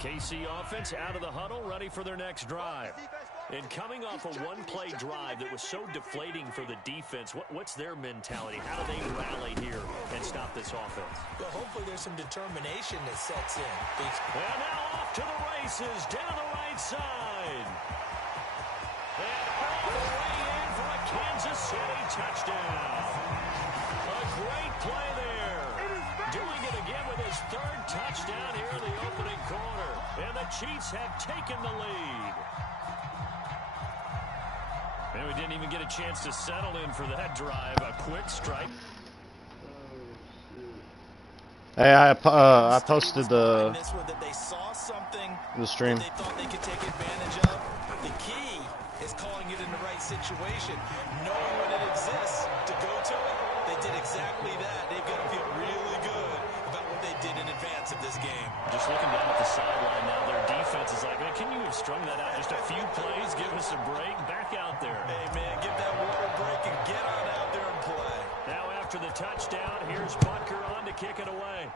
KC offense out of the huddle, ready for their next drive. And coming off a one-play drive that was so deflating for the defense, what's their mentality? How do they rally here and stop this offense? Well, hopefully there's some determination that sets in. Well, now off to the races, down the right side. And all the way in for a Kansas City touchdown. A great play there. Doing it again with his third touchdown here in the opening quarter. And the Chiefs have taken the lead. And we didn't even get a chance to settle in for that drive. A quick strike. Hey, I posted the stream. They thought they could take advantage of. The key is calling it in the right situation, knowing when it exists to go to it. They did exactly that. They've got to feel really good about what they did in advance of this game. Just looking down at the sideline now, their defense is like, man, can you have strung that out just a few plays, give us a break, back out there. Hey, man, give that water break and get on out there and play. Now after the touchdown, here's Butker on to kick it away.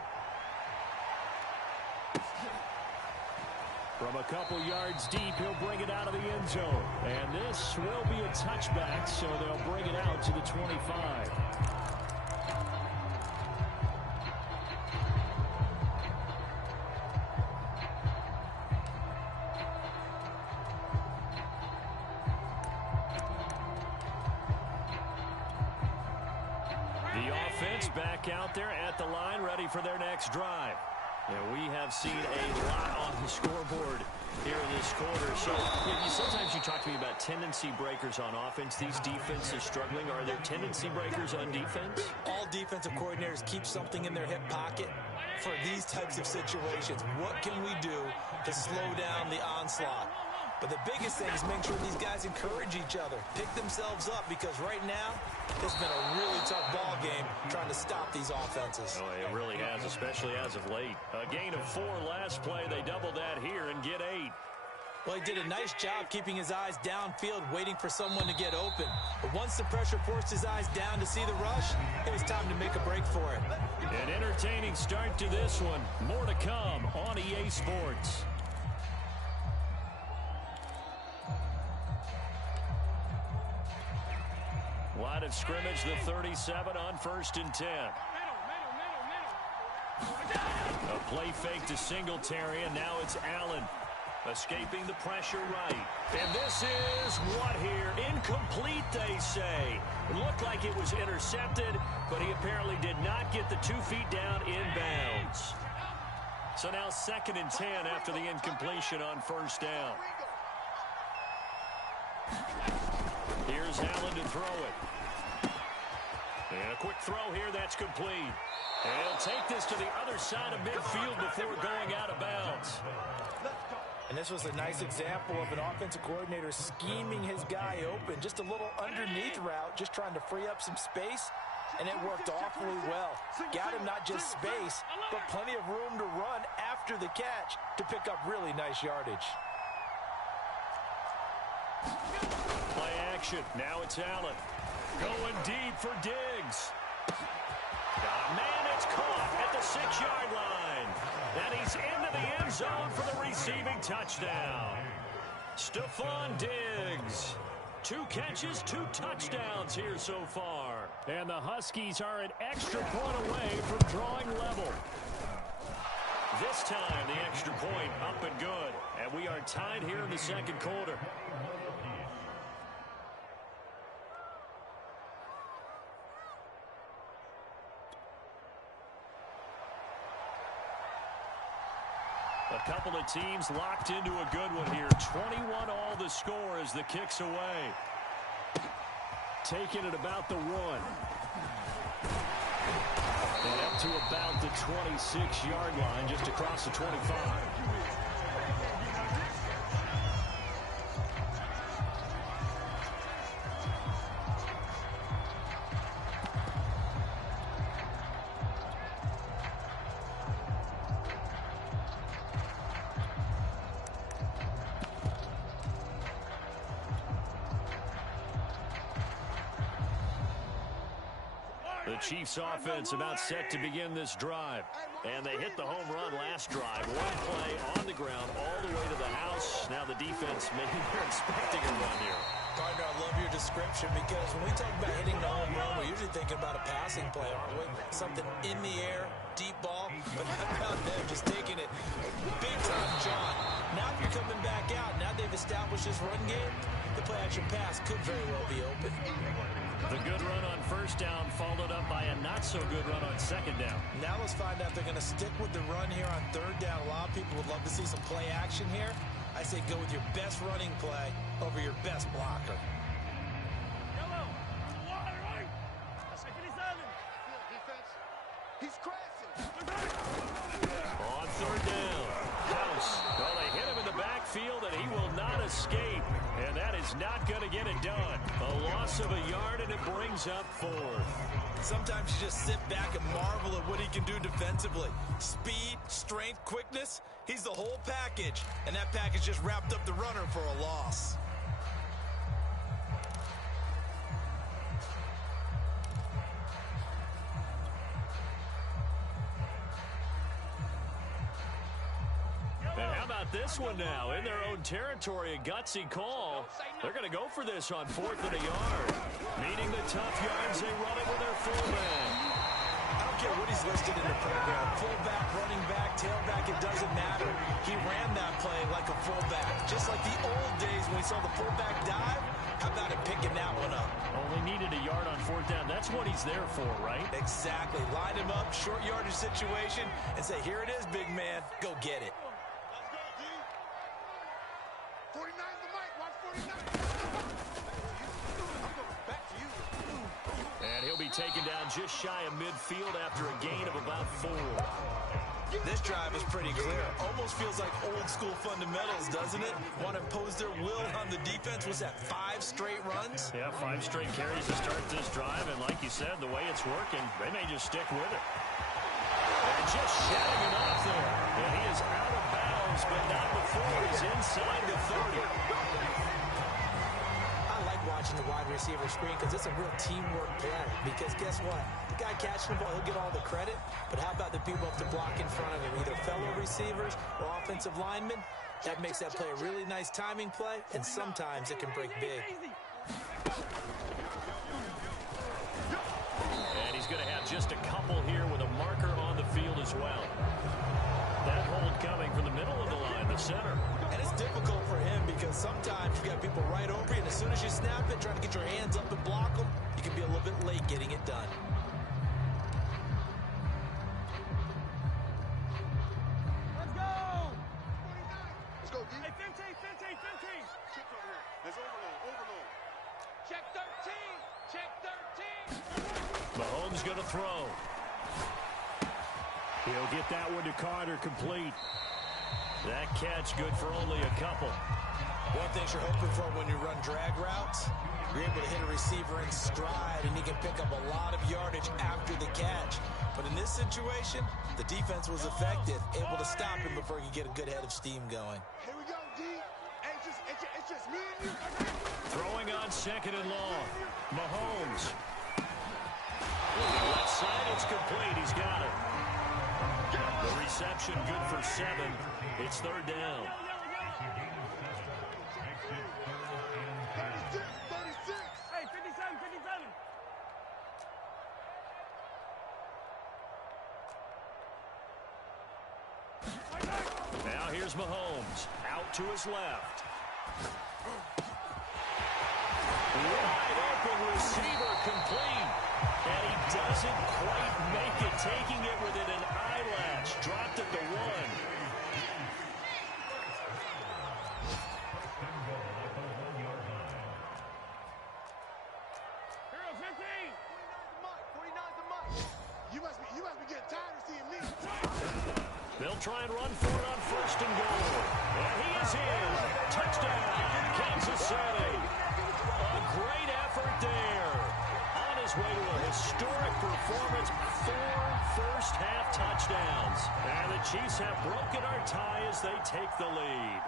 From a couple yards deep, he'll bring it out of the end zone. And this will be a touchback, so they'll bring it out to the 25. The offense back out there at the line, ready for their next drive. And we have seen a lot on the scoreboard here in this quarter. So sometimes you talk to me about tendency breakers on offense. These defenses struggling. Are there tendency breakers on defense? All defensive coordinators keep something in their hip pocket for these types of situations. What can we do to slow down the onslaught? But the biggest thing is make sure these guys encourage each other, pick themselves up, because right now, it's been a really tough ball game trying to stop these offenses. Oh, it really has, especially as of late. A gain of 4 last play. They double that here and get 8. Well, he did a nice job keeping his eyes downfield, waiting for someone to get open. But once the pressure forced his eyes down to see the rush, it was time to make a break for it. An entertaining start to this one. More to come on EA Sports. Line of scrimmage, the 37 on 1st and 10. A play fake to Singletary, and now it's Allen. Escaping the pressure right. And this is what here? Incomplete, they say. It looked like it was intercepted, but he apparently did not get the 2 feet down in bounds. So now 2nd and 10 after the incompletion on 1st down. Here's Allen to throw it. And a quick throw here, that's complete. And he'll take this to the other side of midfield before going out of bounds. And this was a nice example of an offensive coordinator scheming his guy open. Just a little underneath route, just trying to free up some space, and it worked awfully well. Got him not just space, but plenty of room to run after the catch to pick up really nice yardage. Play action. Now it's Allen. Going deep for Diggs. Man, it's caught at the 6-yard line. And he's into the end zone for the receiving touchdown. Stephon Diggs. 2 catches, 2 touchdowns here so far. And the Huskies are an extra point away from drawing level. This time, the extra point up and good. And we are tied here in the 2nd quarter. A couple of teams locked into a good one here. 21 all the score as the kick's away. Taking it about the 1. And up to about the 26-yard line, just across the 25. The Chiefs offense about set to begin this drive. And they hit the home run last drive. One play on the ground all the way to the house. Now the defense, maybe they're expecting a run here. Partner, I love your description because when we talk about hitting the home run, we're usually thinking about a passing play, aren't we? Something in the air, deep ball, but how about them just taking it big time, John. Now you're coming back out. Now they've established this run game. The play-action pass could very well be open. The good run on first down followed up by a not-so-good run on second down. Now let's find out if they're going to stick with the run here on third down. A lot of people would love to see some play action here. I say go with your best running play over your best blocker. He's crashing. On third down, House. Well, they hit him in the backfield, and he will not escape. And that is not going to get it done. A loss of a yard, and it brings up fourth. Sometimes you just sit back and marvel at what he can do defensively. Speed, strength, quickness. He's the whole package. And that package just wrapped up the runner for a loss. And how about this one now? In their own territory, a gutsy call. They're going to go for this on fourth and a yard. Meeting the tough yards, they run it with their fullback. I don't care what he's listed in the program. Fullback, running back, tailback, it doesn't matter. He ran that play like a fullback. Just like the old days when we saw the fullback dive. How about him picking that one up? Only needed a yard on fourth down. That's what he's there for, right? Exactly. Line him up, short yardage situation, and say, here it is, big man. Go get it. 49's the mic. Watch 49. Back to you. And he'll be taken down just shy of midfield after a gain of about 4. This drive is pretty clear. Almost feels like old school fundamentals, doesn't it? Want to impose their will on the defense. Was that 5 straight runs? Yeah, 5 straight carries to start this drive. And like you said, the way it's working, they may just stick with it. And just shutting it off there. And he is out of bounds, but not before he's inside the 30. I like watching the wide receiver screen because it's a real teamwork play. Because guess what? The guy catching the ball, he'll get all the credit. But how about the people up to block in front of him? Either fellow receivers or offensive linemen. That makes that play a really nice timing play. And sometimes it can break big. And he's going to have just a couple here with a marker on the field as well. That hold coming from the middle of the line, the center. And it's difficult for him because sometimes you got people right over you, and as soon as you snap it, trying to get your hands up and block them, you can be a little bit late getting it done. Let's go. 49. Let's go, D. Hey, 15. Chips over here. Let's overload. Check 13. Mahomes going to throw. He'll get that one to Carter complete. That catch good for only a couple. One thing you're hoping for when you run drag routes, you're able to hit a receiver in stride, and he can pick up a lot of yardage after the catch. But in this situation, the defense was effective, able to stop him before he could get a good head of steam going. Here we go, D. Hey, it's just me and you. Throwing on second and long. Mahomes. Left side, it's complete. He's got it. The reception good for 7. It's third down. 36. Hey, 57. Now here's Mahomes. Out to his left. Wide open receiver complete. And he doesn't quite make it, taking it within an eyelash. Dropped at the 1. Hero 15. 49's the mic. You must be getting tired of seeing me. They'll try and run for it on first and goal. And he is in. Touchdown, Kansas City. A great effort there. On his way to a historic performance, 4 first-half touchdowns. And the Chiefs have broken our tie as they take the lead.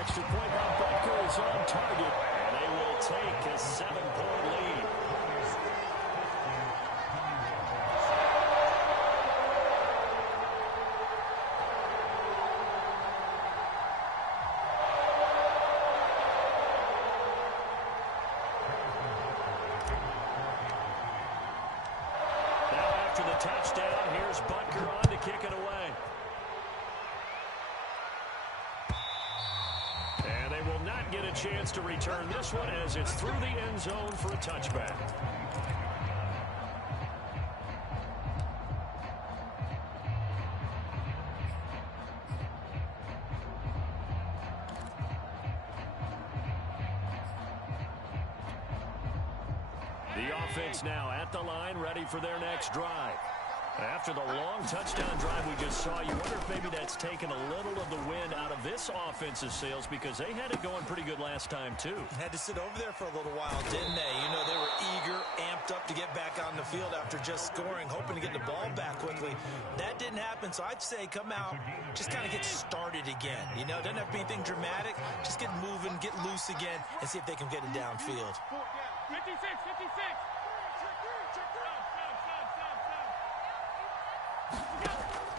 extra point by Butker is on target, and they will take a 7-point lead. Now after the touchdown, here's Butker on to kick it away. And they will not get a chance to return this one as it's through the end zone for a touchback. The offense now at the line, ready for their next drive. After the long touchdown drive we just saw, you wonder if maybe that's taken a little of the wind out of this offense's sails because they had it going pretty good last time, too. Had to sit over there for a little while, didn't they? You know, they were eager, amped up to get back on the field after just scoring, hoping to get the ball back quickly. That didn't happen, so I'd say come out, just kind of get started again. You know, doesn't have to be anything dramatic. Just get moving, get loose again, and see if they can get it downfield. 56, 56.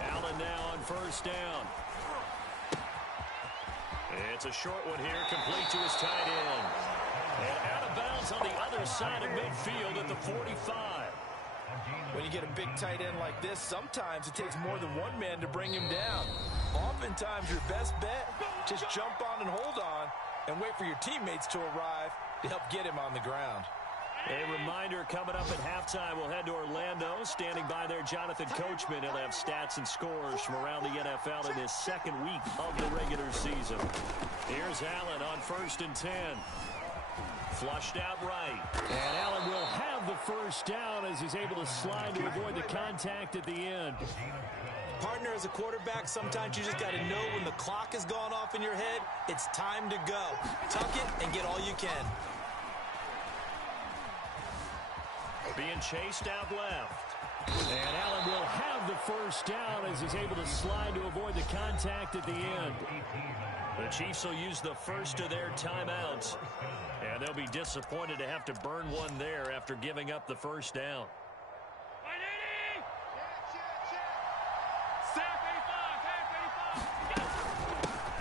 Allen now on first down. It's a short one here, complete to his tight end. And out of bounds on the other side of midfield at the 45. When you get a big tight end like this, sometimes it takes more than one man to bring him down. Oftentimes, your best bet, just jump on and hold on and wait for your teammates to arrive to help get him on the ground. A reminder, coming up at halftime, we'll head to Orlando. Standing by there, Jonathan Coachman. He'll have stats and scores from around the NFL in his second week of the regular season. Here's Allen on 1st and 10. Flushed out right. And Allen will have the first down as he's able to slide to avoid the contact at the end. Partner, as a quarterback, sometimes you just got to know when the clock has gone off in your head, it's time to go. Tuck it and get all you can. Being chased out left. And Allen will have the first down as he's able to slide to avoid the contact at the end. The Chiefs will use the first of their timeouts. And they'll be disappointed to have to burn one there after giving up the first down.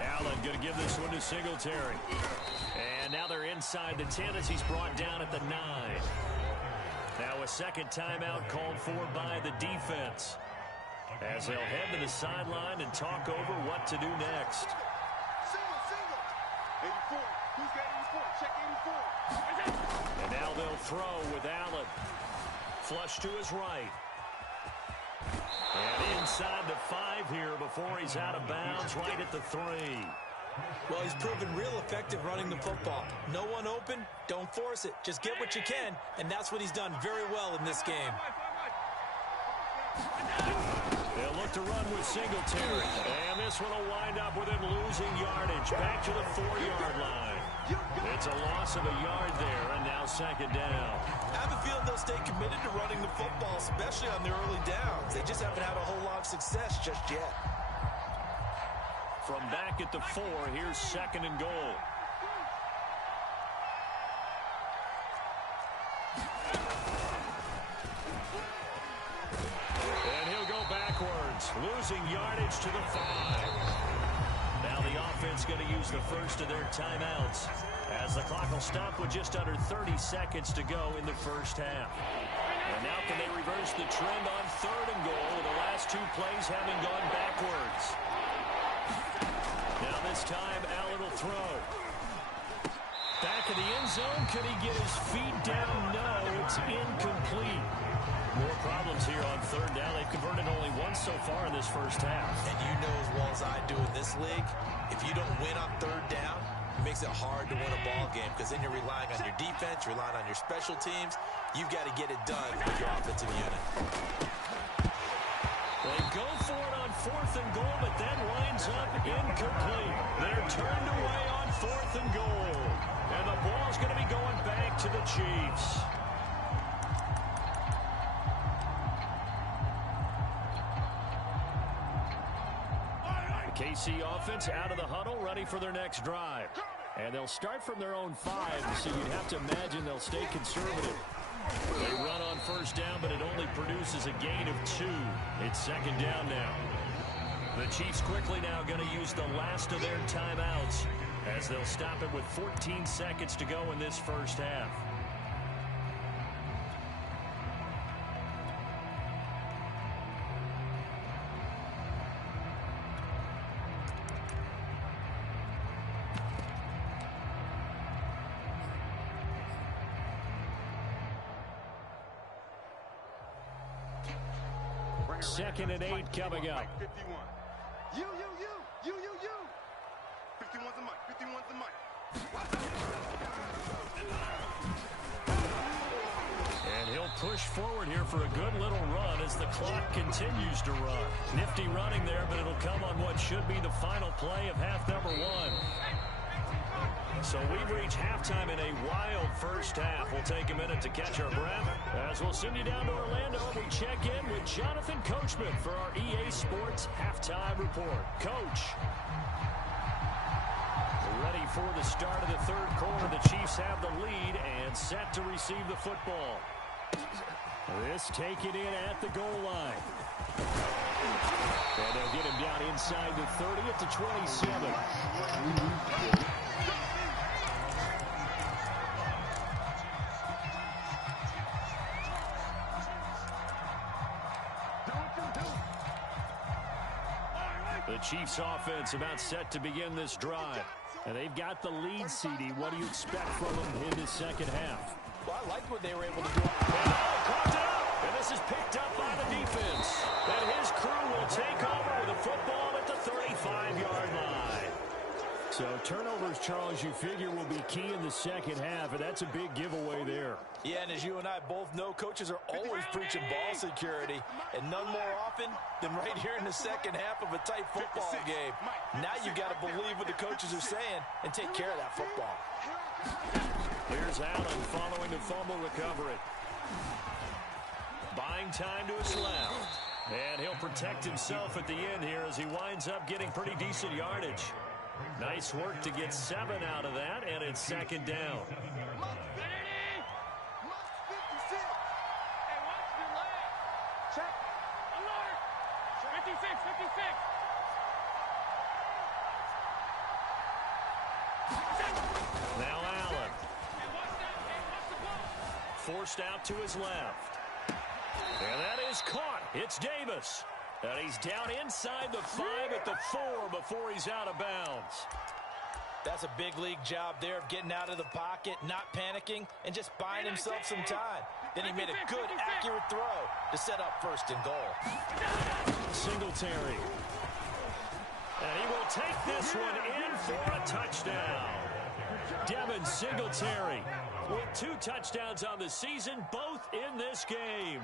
Allen going to give this one to Singletary. And now they're inside the 10 as he's brought down at the 9. Now a second timeout called for by the defense as they'll head to the sideline and talk over what to do next. Single. 84. Who's got 84? Check 84. And now they'll throw with Allen. Flush to his right. And inside the 5 here before he's out of bounds right at the 3. Well, he's proven real effective running the football. No one open, don't force it. Just get what you can, and that's what he's done very well in this game. They'll look to run with Singletary. And this one will wind up with him losing yardage. Back to the 4-yard line. It's a loss of a yard there, and now second down. I have a feeling they'll stay committed to running the football, especially on the early downs. They just haven't had a whole lot of success just yet. From back at the 4, here's 2nd and goal. And he'll go backwards, losing yardage to the 5. Now the offense going to use the first of their timeouts as the clock will stop with just under 30 seconds to go in the first half. And now can they reverse the trend on 3rd and goal with the last 2 plays having gone backwards? Now this time, Allen will throw. Back in the end zone, can he get his feet down? No, it's incomplete. More problems here on 3rd down. They've converted only once so far in this first half. And you know as well as I do in this league, if you don't win on 3rd down, it makes it hard to win a ball game because then you're relying on your defense, you're relying on your special teams. You've got to get it done with your offensive unit. They go for it on 4th and goal, but that winds up incomplete. They're turned away on 4th and goal. And the ball's going to be going back to the Chiefs. KC offense out of the huddle, ready for their next drive. And they'll start from their own 5, so you'd have to imagine they'll stay conservative. They run on first down, but it only produces a gain of 2. It's second down now. The Chiefs quickly now going to use the last of their timeouts as they'll stop it with 14 seconds to go in this first half. Second and 8 coming up. 51. You. 51's the mic. 51's the mic. And he'll push forward here for a good little run as the clock continues to run. Nifty running there, but it'll come on what should be the final play of half number 1. So we've reached halftime in a wild first half. We'll take a minute to catch our breath as we'll send you down to Orlando. We check in with Jonathan Coachman for our EA Sports Halftime Report. Coach. Ready for the start of the third quarter. The Chiefs have the lead and set to receive the football. This taken in at the goal line. And they'll get him down inside the 30 at the 27. The Chiefs offense about set to begin this drive. And they've got the lead, CD. What do you expect from them in the second half? Well, I like what they were able to do. Caught up, and this is picked up by the defense. And his crew will take over with the football at the 35-yard line. So turnovers, Charles, you figure will be key in the second half, and that's a big giveaway there. Yeah, and as you and I both know, coaches are always preaching ball security, and none more often than right here in the second half of a tight football game. Now you got to believe what the coaches are saying and take care of that football. Here's Allen following the fumble recovery. Buying time to his left. And he'll protect himself at the end here as he winds up getting pretty decent yardage. Nice work to get 7 out of that, and it's second down. Check. Alert. 56. Now Allen. Forced out to his left. And that is caught. It's Davis. And he's down inside the 5 at the 4 before he's out of bounds. That's a big league job there of getting out of the pocket, not panicking, and just buying himself some time. Then he made a good, accurate throw to set up first and goal. Singletary. And he will take this one in for a touchdown. Devin Singletary with 2 touchdowns on the season, both in this game.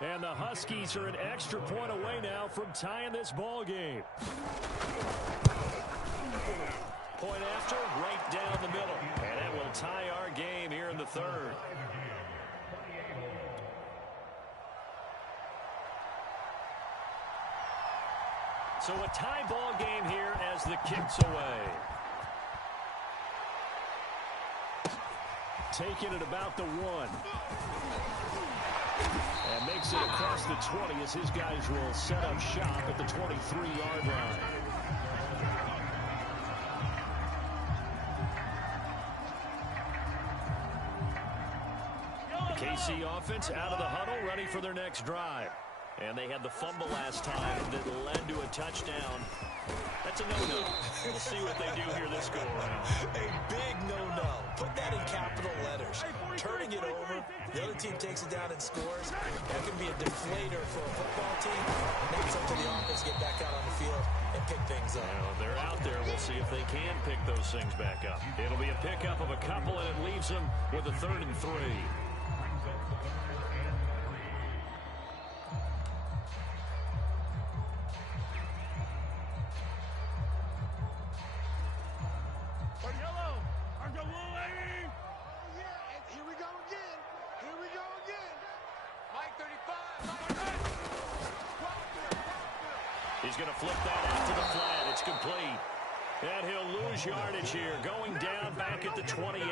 And the Huskies are an extra point away now from tying this ball game. Point after, right down the middle. And it will tie our game here in the third. So a tie ball game here as the kick's away. Taking it about the 1. And makes it across the 20 as his guys will set up shop at the 23-yard line. KC offense out of the huddle, ready for their next drive. And they had the fumble last time that led to a touchdown. That's a no-no. We'll see what they do here this go-around. A big no-no. Put that in capital letters. Turning it over, the other team takes it down and scores. That can be a deflator for a football team. Now it's up to the offense to get back out on the field and pick things up. Well, they're out there. We'll see if they can pick those things back up. It'll be a pickup of a couple, and it leaves them with a 3rd and 3. He's going to flip that out to the flat. It's complete. And he'll lose yardage here, going down back at the 28.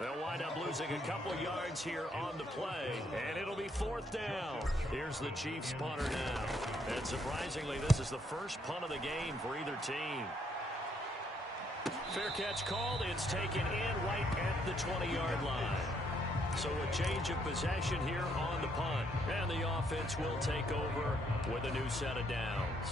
They'll wind up losing a couple yards here on the play, and it'll be 4th down. Here's the Chiefs punter now. And surprisingly, this is the first punt of the game for either team. Fair catch called. It's taken in right at the 20-yard line. So a change of possession here on the punt. And the offense will take over with a new set of downs.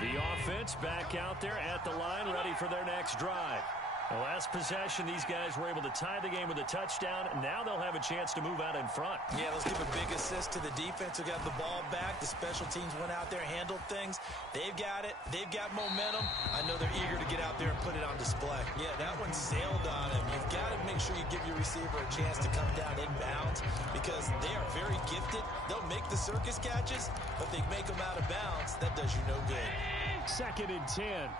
The offense back out there at the line, ready for their next drive. The last possession, these guys were able to tie the game with a touchdown. Now they'll have a chance to move out in front. Yeah, let's give a big assist to the defense who got the ball back. The special teams went out there, handled things. They've got it. They've got momentum. I know they're eager to get out there and put it on display. Yeah, that one sailed on him. You've got to make sure you give your receiver a chance to come down inbounds because they are very gifted. They'll make the circus catches, but they make them out of bounds. That does you no good. 2nd and 10.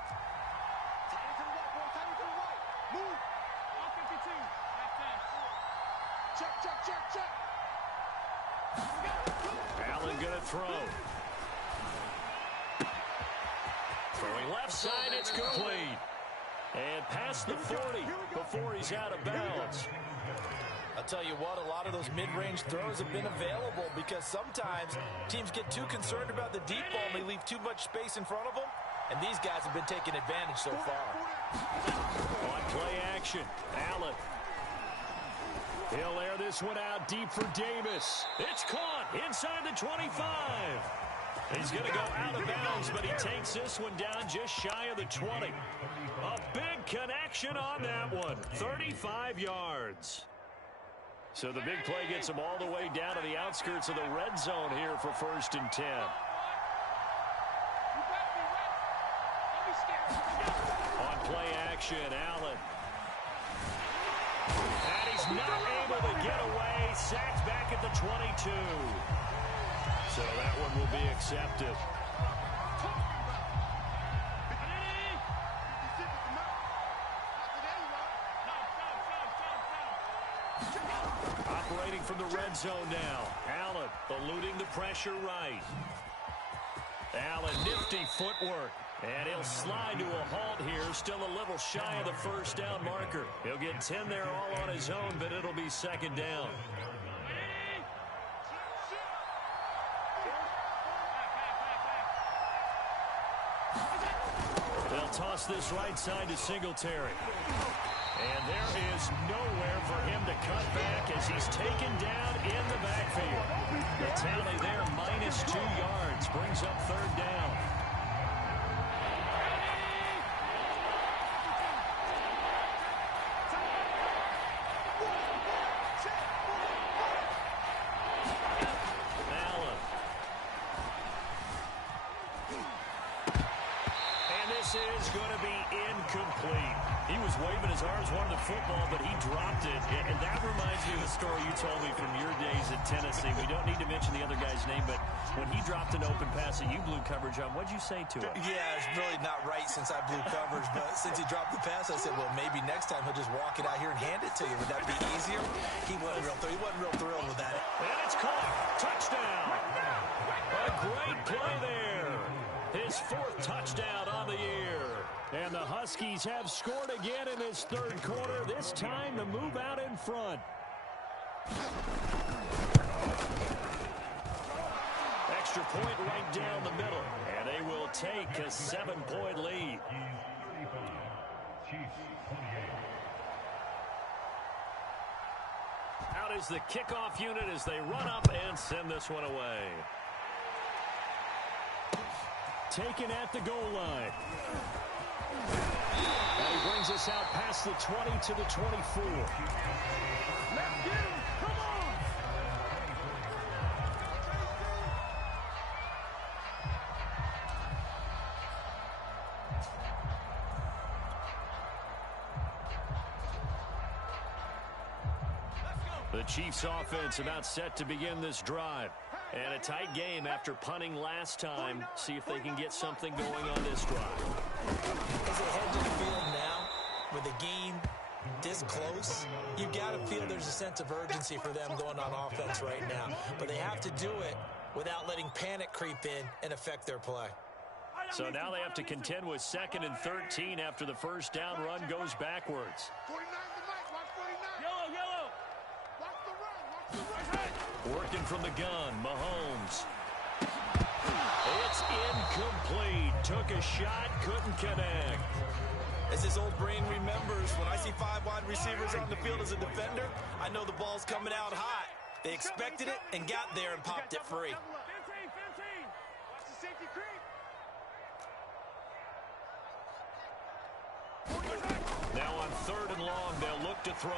Allen gonna throw. Throwing left side, it's complete. And past the 40 before he's out of bounds. I'll tell you what, a lot of those mid-range throws have been available because sometimes teams get too concerned about the deep ball and they leave too much space in front of them, and these guys have been taking advantage so far. On play action, Allen. He'll air this one out deep for Davis. It's caught inside the 25. He's going to go out of bounds, but he takes this one down just shy of the 20. A big connection on that one. 35 yards. So the big play gets him all the way down to the outskirts of the red zone here for 1st and 10. On play action, Allen. And he's not able to get away. Sacked back at the 22. So that one will be accepted. Operating from the red zone now. Allen eluding the pressure right. Allen, nifty footwork. And he'll slide to a halt here. Still a little shy of the 1st down marker. He'll get 10 there all on his own, but it'll be 2nd down. They'll toss this right side to Singletary. And there is nowhere for him to cut back as he's taken down in the backfield. The tally there, -2 yards, brings up 3rd down. Allen. And this is going to be incomplete. He was waving his arms, wanted the football, but he dropped it. And that reminds me of the story you told me from your days at Tennessee. We don't need to mention the other guy's name, but when he dropped an open pass that you blew coverage on, what'd you say to him? Yeah, it's really not right since I blew coverage, but since he dropped the pass, I said, well, maybe next time he'll just walk it out here and hand it to you. Would that be easier? He wasn't real thrilled with that. And it's caught. Touchdown. A great play there. His 4th touchdown on the year. And the Huskies have scored again in this 3rd quarter, this time to move out in front. Extra point right down the middle, and they will take a 7-point lead. Out is the kickoff unit as they run up and send this one away. Taken at the goal line. And he brings us out past the 20 to the 24. Let's get him! Come on! The Chiefs offense about set to begin this drive. And a tight game after punting last time. See if they can get something going on this drive. As they head to the field now, with the game this close, you got to feel there's a sense of urgency for them going on offense right now. But they have to do it without letting panic creep in and affect their play. So now they have to contend with 2nd and 13 after the first down run goes backwards. 49 the mic, watch 49. Yellow. Watch the run. Working from the gun, Mahomes. It's incomplete. Took a shot, couldn't connect. As his old brain remembers, when I see 5 wide receivers on the field as a defender, I know the ball's coming out hot. They expected it and got there and popped it free. 15. Watch the safety creep. Now on 3rd and long, they'll look to throw.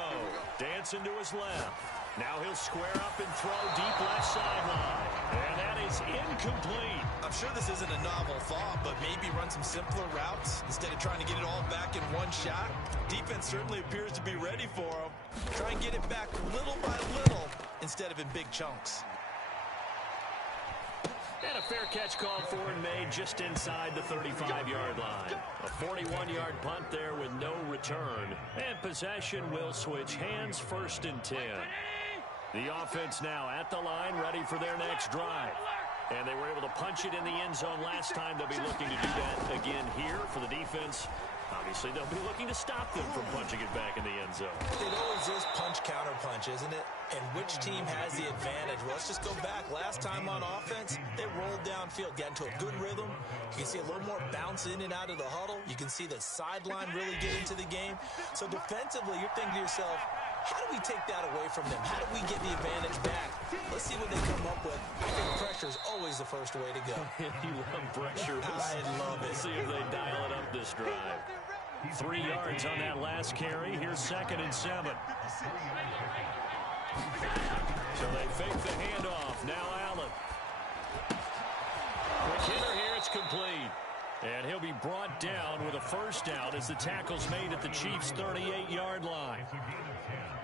Dancing to his left. Now he'll square up and throw deep left sideline. And that is incomplete. I'm sure this isn't a novel thought, but maybe run some simpler routes instead of trying to get it all back in one shot. Defense certainly appears to be ready for him. Try and get it back little by little instead of in big chunks. And a fair catch called for and made just inside the 35-yard line. A 41-yard punt there with no return. And possession will switch hands, 1st and 10. The offense now at the line, ready for their next drive. And they were able to punch it in the end zone last time. They'll be looking to do that again here for the defense. Obviously, they'll be looking to stop them from punching it back in the end zone. It always is punch-counter-punch, isn't it? And which team has the advantage? Well, let's just go back. Last time on offense, they rolled downfield, got into a good rhythm. You can see a little more bounce in and out of the huddle. You can see the sideline really get into the game. So defensively, you're thinking to yourself, how do we take that away from them? How do we get the advantage back? Let's see what they come up with. I think pressure is always the first way to go. You love pressure. I love it. Let's see if they dial it up this drive. 3 yards on that last carry. Here's 2nd and 7. So they fake the handoff. Now Allen. Quick hitter here. It's complete. And he'll be brought down with a 1st down as the tackle's made at the Chiefs' 38-yard line.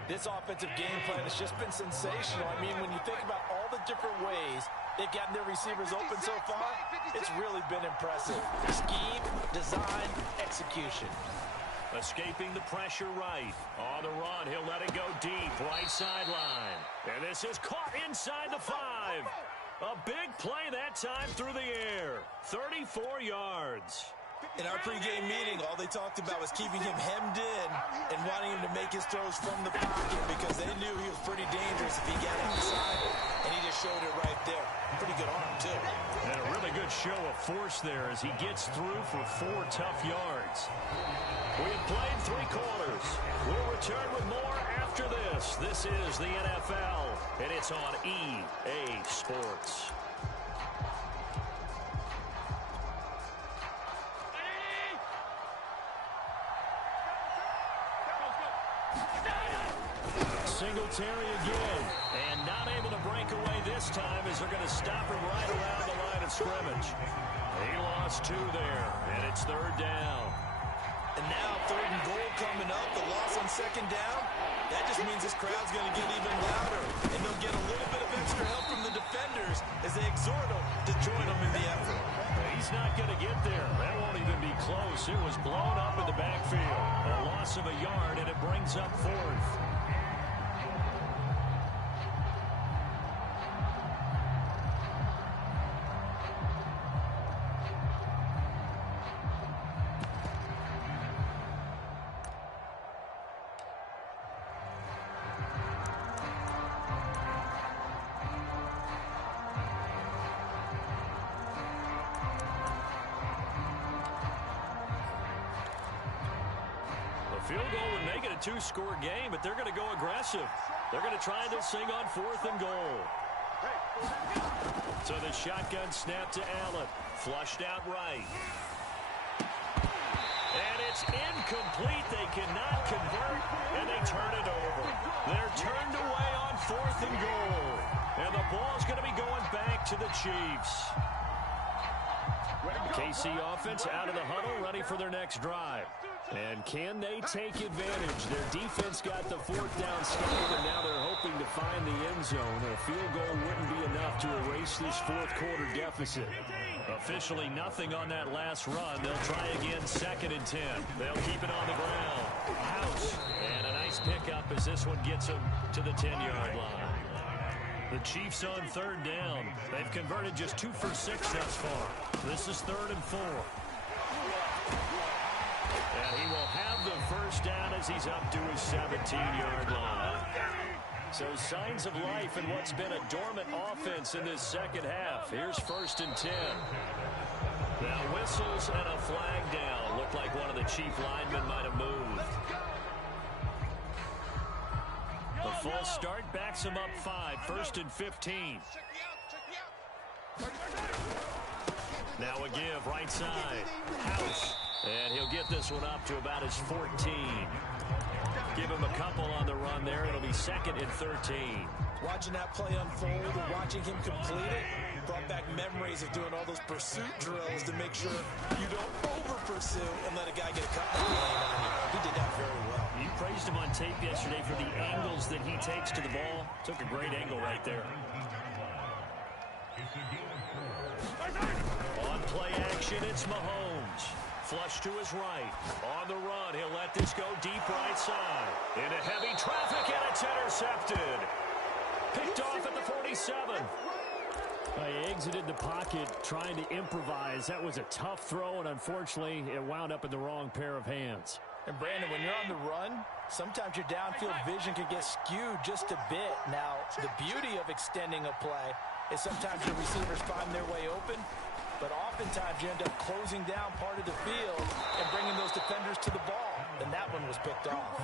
This offensive game plan has just been sensational. I mean, when you think about all the different ways they've gotten their receivers open so far, it's really been impressive. Scheme, design, execution. Escaping the pressure right. On the run, he'll let it go deep, right sideline. And this is caught inside the 5. A big play that time through the air. 34 yards. In our pregame meeting, all they talked about was keeping him hemmed in and wanting him to make his throws from the pocket because they knew he was pretty dangerous if he got outside. And he just showed it right there. Pretty good arm, too. And a really good show of force there as he gets through for 4 tough yards. We have played 3 quarters. We'll return with more after this. This is the NFL, and it's on EA Sports. Singletary again, and not able to break away this time as they're going to stop him right around the line of scrimmage. He lost 2 there, and it's 3rd down. And now 3rd and goal coming up, the loss on 2nd down. That just means this crowd's going to get even louder, and they'll get a little bit of extra help from the defenders as they exhort them to join them in the effort. He's not going to get there. That won't even be close. It was blown up in the backfield. A loss of a yard, and it brings up 4th. Field goal would make it a 2-score game, but they're going to go aggressive. They're going to try this thing on 4th and goal. So the shotgun snap to Allen. Flushed out right. And it's incomplete. They cannot convert, and they turn it over. They're turned away on 4th and goal. And the ball's going to be going back to the Chiefs. KC offense out of the huddle, ready for their next drive. And can they take advantage? Their defense got the 4th down stop, and now they're hoping to find the end zone. A field goal wouldn't be enough to erase this 4th quarter deficit. Officially nothing on that last run. They'll try again, 2nd and 10. They'll keep it on the ground. House. And a nice pickup as this one gets them to the 10-yard line. The Chiefs on 3rd down. They've converted just 2 for 6 thus far. This is 3rd and 4. And he will have the first down as he's up to his 17-yard line. So signs of life in what's been a dormant offense in this second half. Here's 1st and 10. Now whistles and a flag down. Looked like one of the Chief linemen might have moved. The full start backs him up 5. 1st and 15. Now a give right side. House. And he'll get this one up to about his 14. Give him a couple on the run there. It'll be 2nd and 13. Watching that play unfold and watching him complete it brought back memories of doing all those pursuit drills to make sure you don't over-pursue and let a guy get a couple of lane on you. He did that very well. You praised him on tape yesterday for the angles that he takes to the ball. Took a great angle right there. On play action, it's Mahomes. Flush to his right. On the run, he'll let this go deep right side. Into heavy traffic, and it's intercepted. Picked off at the 47. He exited the pocket trying to improvise. That was a tough throw, and unfortunately, it wound up in the wrong pair of hands. And Brandon, when you're on the run, sometimes your downfield vision can get skewed just a bit. Now, the beauty of extending a play is sometimes your receivers find their way open, but oftentimes you end up closing down part of the field and bringing those defenders to the ball. And that one was picked off.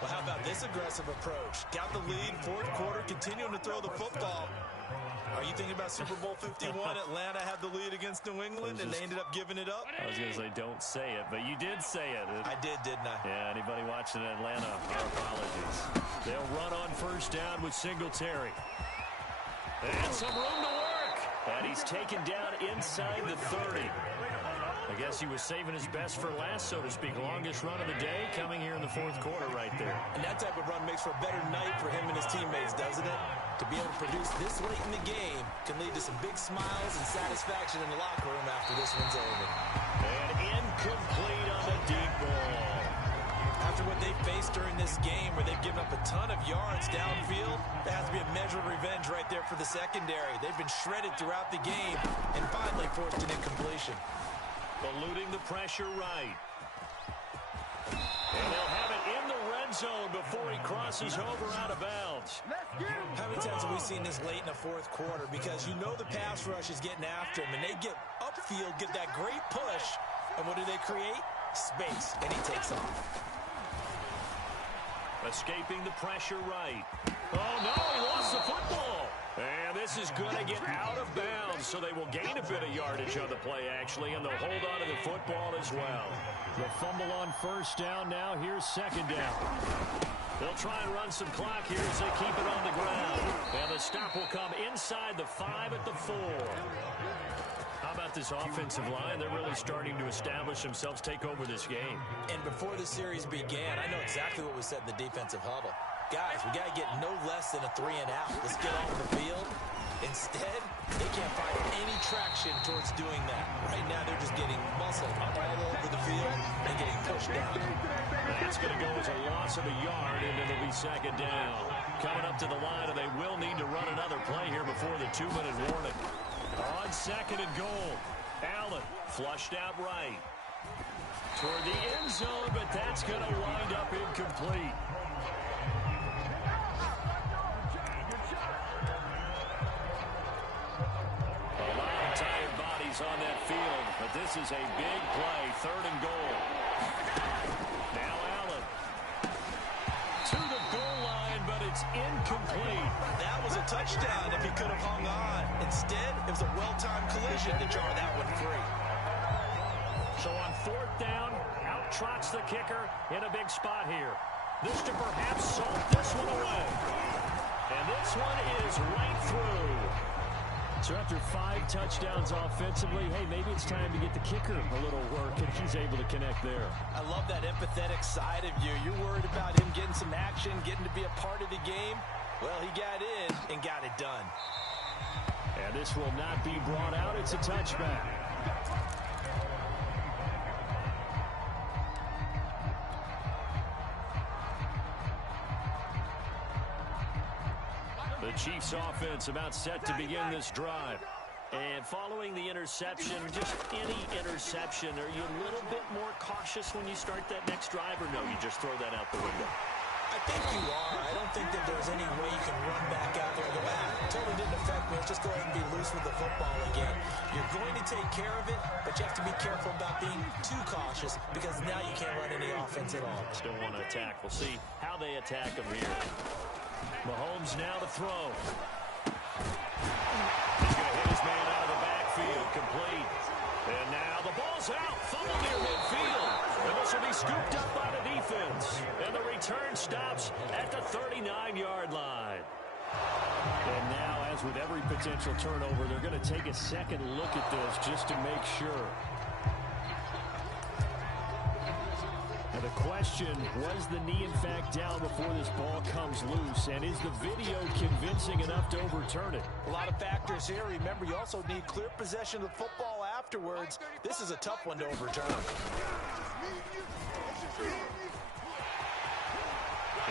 Well, how about this aggressive approach? Got the lead, 4th quarter, continuing to throw the football. Are you thinking about Super Bowl 51? Atlanta had the lead against New England, and they ended up giving it up? I was going to say don't say it, but you did say it. I did, didn't I? Yeah, anybody watching Atlanta, our apologies. They'll run on 1st down with Singletary. And some room to work. And he's taken down inside the 30. I guess he was saving his best for last, so to speak. Longest run of the day coming here in the 4th quarter right there. And that type of run makes for a better night for him and his teammates, doesn't it? To be able to produce this late in the game can lead to some big smiles and satisfaction in the locker room after this one's over. And incomplete on the deep ball. After what they faced during this game where they've given up a ton of yards downfield, there has to be a measure of revenge right there for the secondary. They've been shredded throughout the game and finally forced an incompletion. Eluding the pressure right. And they'll have it in the red zone before he crosses over out of bounds. How many times have we seen this late in the 4th quarter? Because you know the pass rush is getting after him, and they get upfield, get that great push, and what do they create? Space, and he takes off. Escaping the pressure right. Oh, no, he lost the football. And this is going to get out of bounds, so they will gain a bit of yardage on the play, actually, and they'll hold on to the football as well. The fumble on 1st down now. Here's 2nd down. They'll try and run some clock here as they keep it on the ground. And the stop will come inside the 5 at the 4. How about this offensive line? They're really starting to establish themselves, take over this game. And before the series began, I know exactly what was said in the defensive huddle. Guys, we got to get no less than a 3-and-out. Let's get off the field. Instead, they can't find any traction towards doing that. Right now, they're just getting muscled all over the field and getting pushed down. That's going to go as a loss of a yard, and it'll be 2nd down. Coming up to the line, and they will need to run another play here before the 2-minute warning. On 2nd and goal, Allen flushed out right. Toward the end zone, but that's going to wind up incomplete. On that field, but this is a big play, 3rd and goal. Now Allen to the goal line, but it's incomplete. That was a touchdown if he could have hung on. Instead, it was a well-timed collision to jar that one free. So on 4th down, out trots the kicker in a big spot here. This to perhaps salt this one away. And this one is right through. So after 5 touchdowns offensively, hey, maybe it's time to get the kicker a little work, and he's able to connect there. I love that empathetic side of you. You're worried about him getting some action, getting to be a part of the game. Well, he got in and got it done. And this will not be brought out. It's a touchback. The Chiefs offense about set to begin this drive. And following the interception, just any interception, are you a little bit more cautious when you start that next drive, or no, you just throw that out the window? I think you are. I don't think that there's any way you can run back out there and go, totally didn't affect me. Let's just go ahead and be loose with the football again. You're going to take care of it, but you have to be careful about being too cautious because now you can't run any offense at all. Still want to attack. We'll see how they attack him here. Mahomes now to throw. He's going to hit his man out of the backfield, complete. And now the ball's out, fumble near midfield. And this will be scooped up by the defense. And the return stops at the 39-yard line. And now, as with every potential turnover, they're going to take a second look at this just to make sure. Now the question, was the knee in fact down before this ball comes loose? And is the video convincing enough to overturn it? A lot of factors here. Remember, you also need clear possession of the football afterwards. This is a tough one to overturn.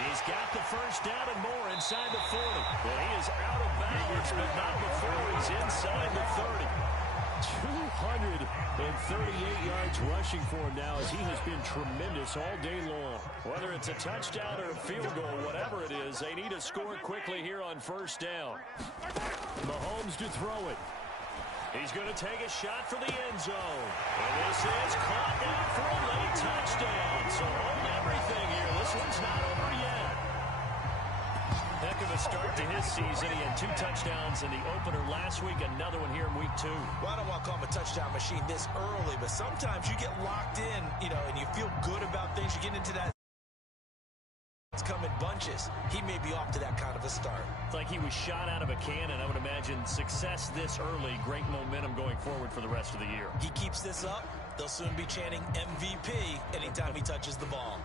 He's got the first down and more inside the 40. And he is out of bounds, but not before he's inside the 30. 238 yards rushing for him now, as he has been tremendous all day long. Whether it's a touchdown or a field goal, whatever it is, they need to score quickly here on first down. Mahomes to throw it. He's going to take a shot for the end zone. And this is caught down for a late touchdown. So hold everything here. This one's not over yet. Heck of a start to his season. He had 2 touchdowns in the opener last week, another one here in week 2. Well, I don't want to call him a touchdown machine this early, but sometimes you get locked in, and you feel good about things. You get into that. It's come in bunches. He may be off to that kind of a start. It's like he was shot out of a cannon. I would imagine success this early, great momentum going forward for the rest of the year. He keeps this up, they'll soon be chanting MVP anytime he touches the ball.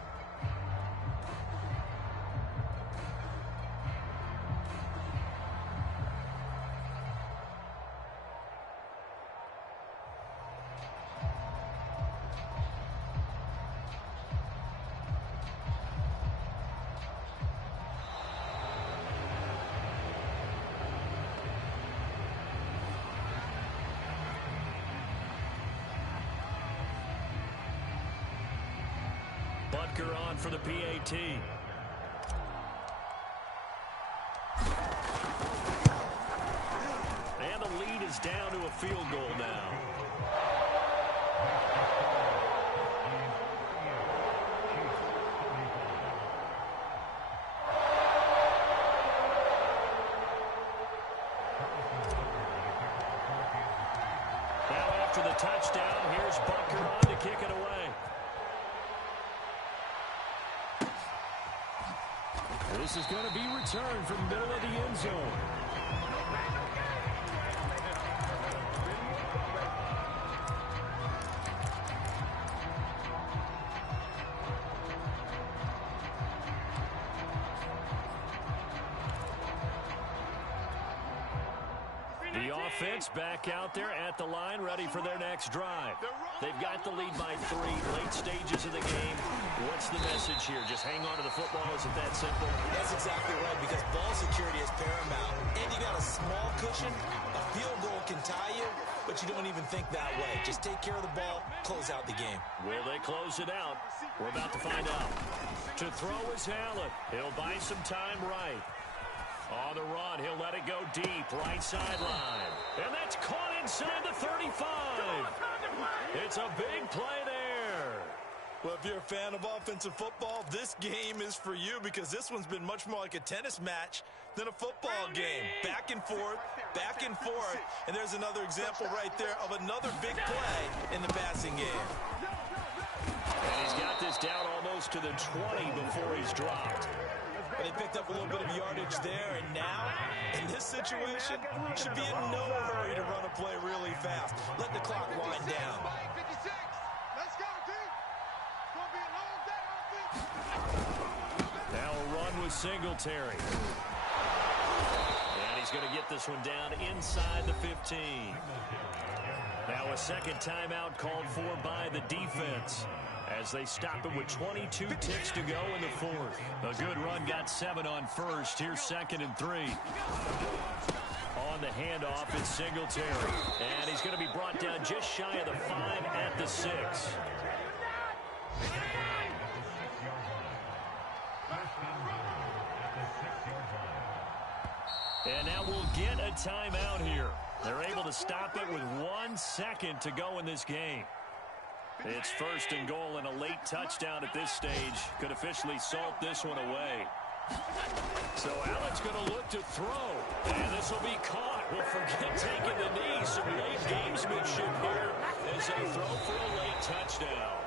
Butker on for the PAT. And the lead is down to a field goal now. Now after the touchdown, here's Butker on to kick it away. This is going to be returned from the middle of the end zone. The offense back out there at the line, ready for their next drive. They've got the lead by 3, late stages of the game. What's the message here? Just hang on to the football? Is it that simple? That's exactly right, because ball security is paramount. And you got a small cushion. A field goal can tie you, but you don't even think that way. Just take care of the ball, close out the game. Will they close it out? We're about to find out. To throw is Allen. He'll buy some time right. On the run, he'll let it go deep, right sideline. And that's caught inside the 35. It's a big play there. Well, if you're a fan of offensive football, this game is for you, because this one's been much more like a tennis match than a football game. Back and forth, and there's another example right there of another big play in the passing game. And he's got this down almost to the 20 before he's dropped. But they picked up a little bit of yardage there, and now, in this situation, should be in no hurry to run a play really fast. Let the clock wind down. Let's go, team. It's going to be a long day on defense. Now a run with Singletary. And he's he's going to get this one down inside the 15. Now a second timeout called for by the defense as they stop it with 22 ticks to go in the fourth. A good run got 7 on first. Here's 2nd and 3. On the handoff, it's Singletary. And he's going to be brought down just shy of the 5 at the 6. And now we'll get a timeout here. They're able to stop it with 1 second to go in this game. It's 1st and goal and a late touchdown at this stage could officially salt this one away. So Allen's going to look to throw. And this will be caught. Well, forget taking the knee. Some late gamesmanship here as they throw for a late touchdown.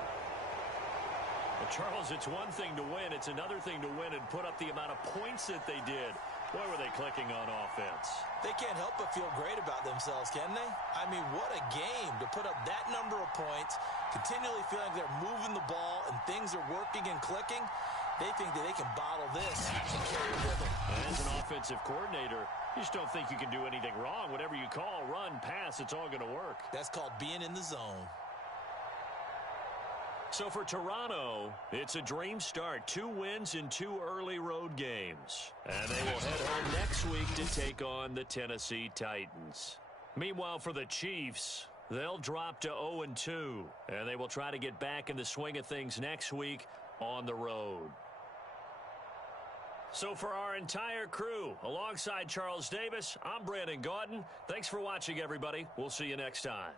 Well, Charles, it's one thing to win. It's another thing to win and put up the amount of points that they did. Boy, were they clicking on offense. They can't help but feel great about themselves, can they? I mean, what a game to put up that number of points, continually feeling like they're moving the ball and things are working and clicking. They think that they can bottle this and carry it with them. And as an offensive coordinator, you just don't think you can do anything wrong. Whatever you call, run, pass, it's all going to work. That's called being in the zone. So for Toronto, it's a dream start. 2 wins in 2 early road games. And they will head home next week to take on the Tennessee Titans. Meanwhile, for the Chiefs, they'll drop to 0-2. And they will try to get back in the swing of things next week on the road. So for our entire crew, alongside Charles Davis, I'm Brandon Gaudin. Thanks for watching, everybody. We'll see you next time.